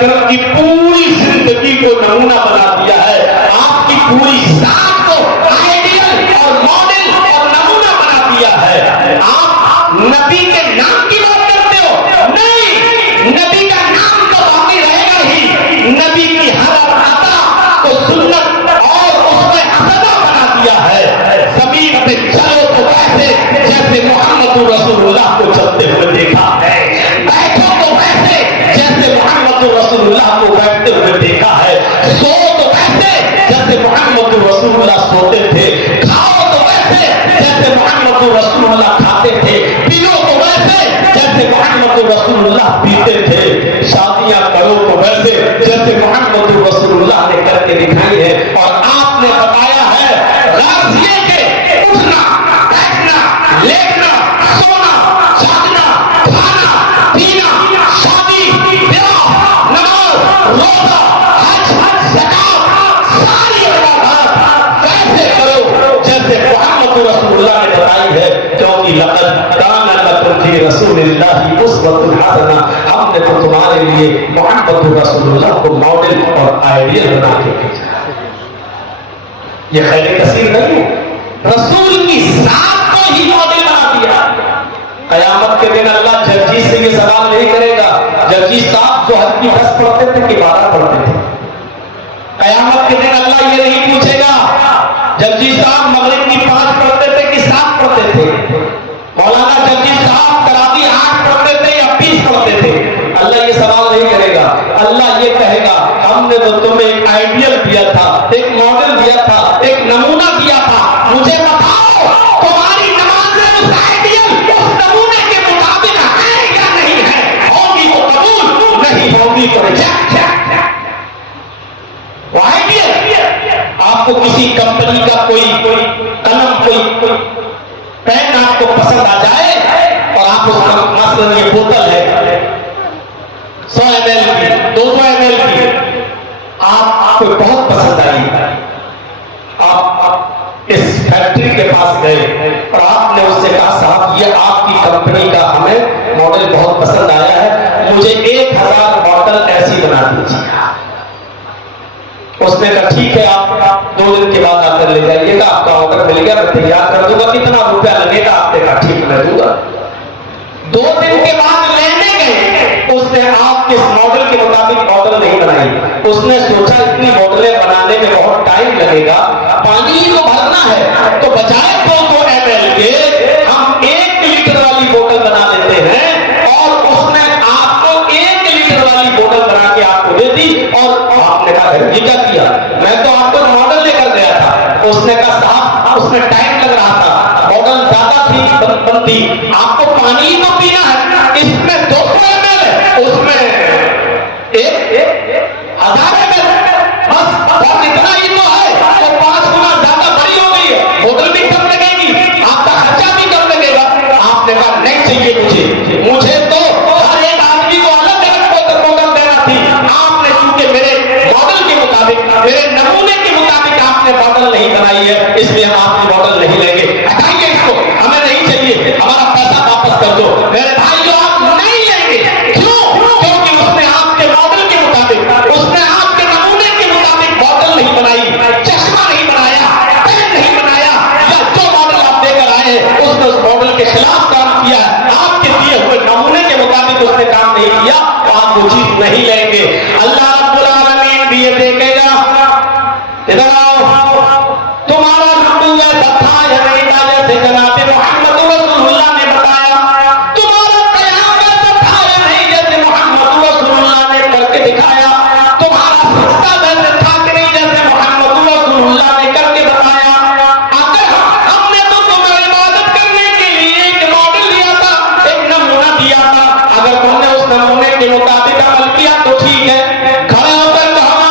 اکرم کی پوری زندگی کو نمونہ بنا دیا ہے، آپ کی پوری ذات کو آئیڈیل اور ماڈل اور نمونہ بنا دیا ہے۔ آپ نبی کے نام کی بات کرتے ہو؟ نہیں، نبی کا نام تو باقی رہے گا ہی، نبی کی ہر عطا کو سنت اور اس میں حسنہ بنا دیا ہے۔ زمین پہ چلو تو ویسے جیسے محمد رسول اللہ کو چلتے ہوئے دیکھا ہے، بیٹھو تو ویسے جیسے محمد رسول اللہ کو بیٹھتے ہوئے دیکھا ہے، سو تو ویسے جیسے محمد رسول اللہ سوتے تھے، کھاؤ تو ویسے جیسے محمد رسول اللہ کھاتے تھے، پیو تو ویسے جیسے محمد رسول اللہ پیتے تھے، شادیاں کرو تو ویسے جیسے محمد رسول اللہ نے کر کے دکھائی ہے۔ اور آپ نے بتایا ہے راز یہ کہ اٹھنا، بیٹھنا، لیٹنا، سونا، جاگنا، کھانا، پینا، شادی، بیاہ، نماز، روزہ، حج، زکات، ساری عبادات ویسے کرو جیسے محمد رسول اللہ نے بتائی ہے، کیونکہ لقد کان لکم فی رسول اللہ اسوۃ حسنہ، ہم نے تو تمہارے لیے محمد رسول اللہ کو ماڈل اور آئیڈیل بنا کے بھیجا۔ یہ خیر کثیر نہیں ہے، رسول کی ذات کو ہی ماڈل بنا دیا۔ قیامت کے دن اللہ جرجی سے یہ سوال نہیں کرے گا، جرجی صاحب جو حد کی 10 پڑھتے تھے کہ 12 پڑھتے تھے۔ قیامت کے دن اللہ یہ نہیں پوچھے گا جرجی صاحب مغرب کی 5 پڑھتے تھے کہ 7 پڑھتے تھے، مولانا جرجی صاحب تراویح 8 پڑھتے تھے یا 20 پڑھتے تھے۔ اللہ یہ سوال نہیں کرے گا، اللہ یہ کہے گا ہم نے تو تمہیں ایک آئیڈیل دیا تھا، ایک ماڈل دیا تھا، ایک نمونہ دیا تھا، مجھے بتاؤ تمہاری نمازیں اس آئیڈیل اس نمونے کے مطابق ہے یا نہیں ہے؟ ہوگی تو قبول، نہیں ہوگی تو ریجیکٹ۔ وہ آئیڈیل آپ کو کسی کمپنی کا کوئی قلم، کوئی پین آپ کو پسند آ جائے اور آپ اس کا مثلاً یہ بوتل ہے 100 ml کی، 200 ml کی، آپ کو بہت پسند آئی، آپ اس فیکٹری کے پاس گئے اور آپ نے اس سے کہا صاحب یہ آپ کی کمپنی کا ہمیں ماڈل بہت پسند آیا ہے، مجھے 1000 بوتل ایسی بنا دیجیے۔ اس نے کہا ٹھیک ہے، آپ 2 دن کے بعد آ کر لے جائیے گا، آپ کا آرڈر مل گیا، میں تیار کر دوں گا، کتنا روپیہ لگے گا؟ آپ نے کہا ٹھیک میں دوں گا۔ 2 دن کے بعد لینے گئے، اس نے آپ کے ماڈل کے مطابق بوتل نہیں بنائی، اس نے سوچا اتنی بوتلیں بنانے میں بہت ٹائم لگے گا، پانی ہی تو بھرنا ہے، تو بجائے 200 ml کے ہم 1 لیٹر والی بوتل بنا لیتے ہیں، اور اس نے آپ کو 1 لیٹر والی بوتل بنا کے آپ کو دے دی۔ اور آپ نے کہا یہ کیا کیا؟ میں تو آپ کو ماڈل لے کر گیا تھا۔ اس نے کہا صاحب اس میں ٹائم لگ رہا تھا، بوتل زیادہ تھی بنتی، آپ کو پانی ہی تو پینا ہے، اس میں 200 ml ہے، اس میں 1000 ml بس اتنا ہی تو ہے، تو 5 گنا زیادہ بڑی ہو گئی ہے، بوتل بھی کم لگے گی، آپ کا خرچہ بھی کم لگے گا۔ آپ نے کہا نہیں چاہیے مجھے تو ہر ایک آدمی کو الگ الگ بوتل دینا تھی، آپ نے چونکہ میرے ماڈل کے مطابق، میرے نمونے کے مطابق آپ نے بوتل نہیں بنائی ہے، اس لیے ہم آپ کی بوتل نہیں لیں گے، ہٹائیے اس کو، ہمیں نہیں چاہیے، ہمارا پیسہ واپس کر دو۔ میرے بھائیو آپ نہیں لیں گے، کیوں؟ کیونکہ اس نے آپ کے ماڈل کے مطابق، اس نے آپ کے نمونے کے مطابق بوتل نہیں بنائی، چشمہ نہیں بنایا، پین نہیں بنایا، یا جو ماڈل آپ لے کر آئے اس نے اس ماڈل کے خلاف کام کیا، آپ کے دیے ہوئے نمونے کے مطابق اس نے کام نہیں کیا، تو آپ وہ چیز نہیں لیں گے۔ اللہ رب العالمین بھی یہ دیکھے گا، ادھر آؤ، تمہارا نبوت تھا یا نہیں تھا؟ جیسے جناب محمد رسول اللہ نے بتایا، تمہارا قیامت تھا یا نہیں؟ جیسے محمد رسول اللہ نے کر کے دکھایا، تمہارا سجدہ ویسے تھا کہ نہیں؟ جیسے محمد رسول اللہ نے کر کے بتایا۔ اگر ہم نے تو تمہیں عبادت کرنے کے لیے ایک ماڈل دیا تھا، ایک نمونہ دیا تھا، اگر تم نے اس نمونے کے مطابق عمل کیا تو ٹھیک ہے، کھڑے ہو کر کہنا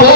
2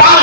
5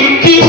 21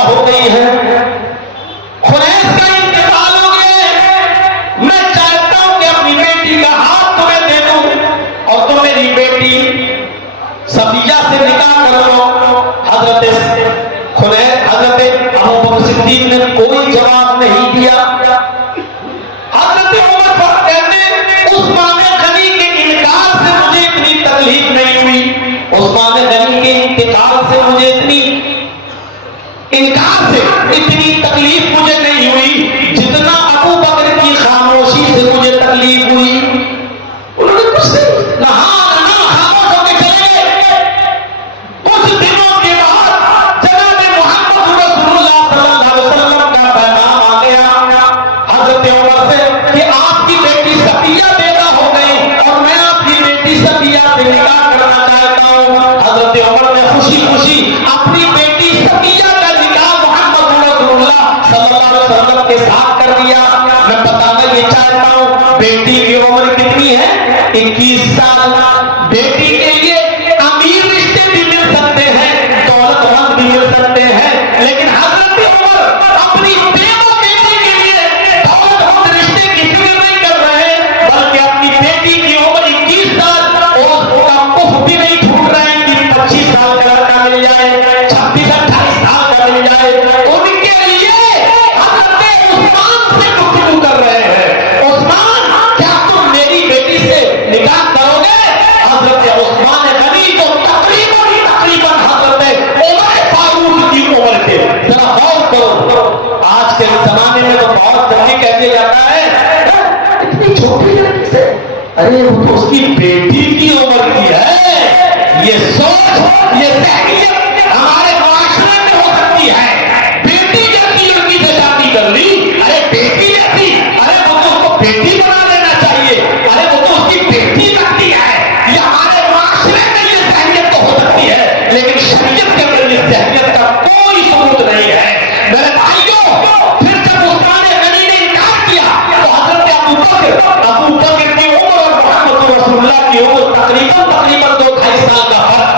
پیدا ہو گئی ہے، خنیس کا انتقال ہو گیا ہے، میں چاہتا ہوں کہ اپنی بیٹی کا ہاتھ تمہیں دے دوں اور تم میری بیٹی صفیہ سے نکاح کر لو۔ حضرت ابو بکر صدیق نے کوئی جواب نہیں دیا۔ حضرت عمر فرق کہتے عثمان غنی کے انکار سے مجھے اتنی تکلیف نہیں ہوئی، عثمان غنی کے انتقال سے مجھے انکار سے اتنی تکلیف مجھے نہیں ہوئی جتنا ابو بکر کی خاموشی سے مجھے تکلیف ہوئی۔ انہوں نے کچھ نہیں کہا، خاموش ہو کے چلے گئے۔ کچھ دنوں کے بعد جناب محمد رسول اللہ صلی اللہ علیہ وسلم کا پیغام آ گیا حضرت عمر سے کہ آپ کی بیٹی صفیہ پیدا ہو گئی اور میں آپ کی بیٹی صفیہ سے نکاح کرنا چاہتا ہوں۔ حضرت عمر نے خوشی خوشی اپنی بیٹی صفیہ کا نکاح محمد رسول اللہ صلی اللہ علیہ وسلم کے ساتھ کر دیا۔ میں بتانا یہ چاہتا ہوں بیٹی کی عمر کتنی ہے؟ 21 سال۔ بیٹی کے لیے امیر رشتے بھی مل سکتے ہیں، دولت مند بھی مل سکتے ہیں، لیکن حضرت عمر اپنی بیوہ بیٹی کے لیے دولت مند رشتے کی فکر نہیں کر رہے، بلکہ اپنی بیٹی کی عمر 21 سال اور اس کا کف بھی نہیں ٹوٹ رہا ہے کہ 25 سال کا لڑکا مل جائے، 26-28 سال کا مل جائے۔ ان کے لیے حضرت عثمان سے گفتگو کر رہے ہیں، عثمان کیا تم میری بیٹی سے نکاح کرو گے؟ حضرت عثمان غنی کو تقریباً حضرت عمر فاروق کی عمر کے، ذرا غور کرو، آج کے زمانے میں تو بہت جلدی کہہ دیا جاتا ہے اتنی چھوٹی لڑکی سے، ارے وہ تو اس کی بیٹی کی عمر کی ہے۔ یہ سوچ، یہ ذہنیت ہمارے معاشرے میں ہو سکتی ہے، بیٹی جیسی لڑکی سے شادی کر لی، ارے بیٹی جیسی، ارے وہ تو اس کو بیٹی بنا لینا چاہیے، ارے وہ تو اس کی بیٹی لگتی ہے۔ یہ ہمارے معاشرے میں یہ ذہنیت تو ہو سکتی ہے، لیکن شریعت کے اندر اس ذہنیت کا کوئی ثبوت نہیں ہے۔ میرے بھائیوں، پھر جب عثمان غنی نے انکار کیا تو حضرت ابو بکر کی عمر اور محمد رسول اللہ کی عمر تقریباً 2-2.5 سال کا فرق،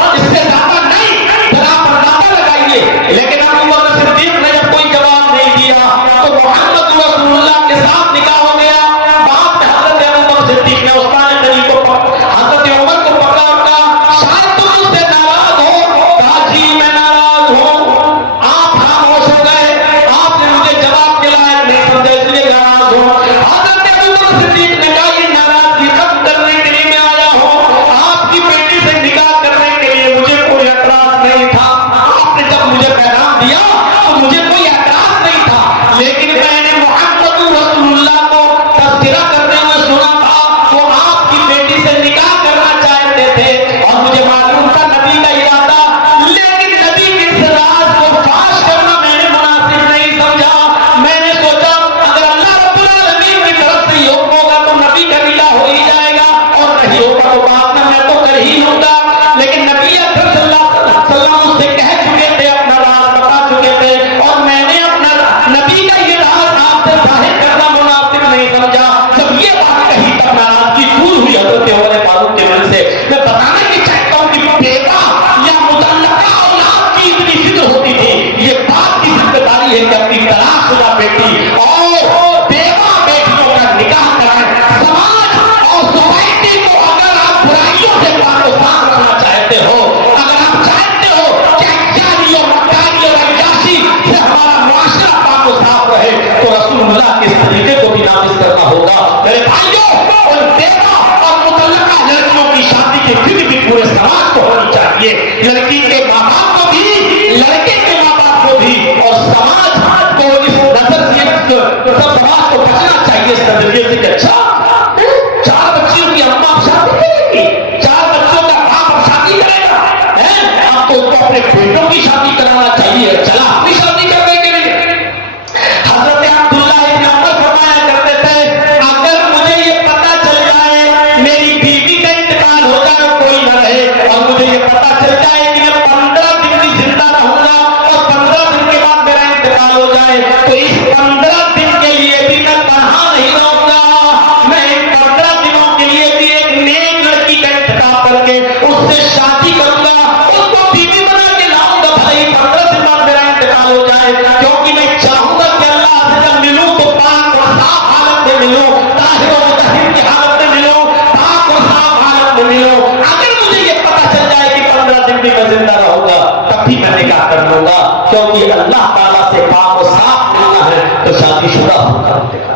بس اس سے زیادہ نہیں، ذرا اندازہ لگائیے۔ لیکن ابو بکر صدیق نے جب کوئی جواب نہیں دیا تو محمد رسول اللہ کے ساتھ نکاح ہو گیا۔ بعد میں حضرت ابو بکر صدیق نے عثمان غنی کو حضرت عمر کو پکڑا اور کہا شاید تم مجھ سے ناراض ہو، کہا جی میں ناراض ہوں۔ آپ خاموش ہو گئے، آپ نے مجھے جواب کے لائق نہیں سمجھا، اس لیے ناراض ہوں۔ حضرت ابو بکر صدیق نے کہا یہ ناراضگی ختم کرنے کے لیے میں آیا ہوں، میں زندہ رہوں گا تب بھی میں نکاح کر لوں گا، کیونکہ اللہ تعالیٰ سے پاک و صاف ملنا ہے تو شادی شدہ ہونا ہوگا۔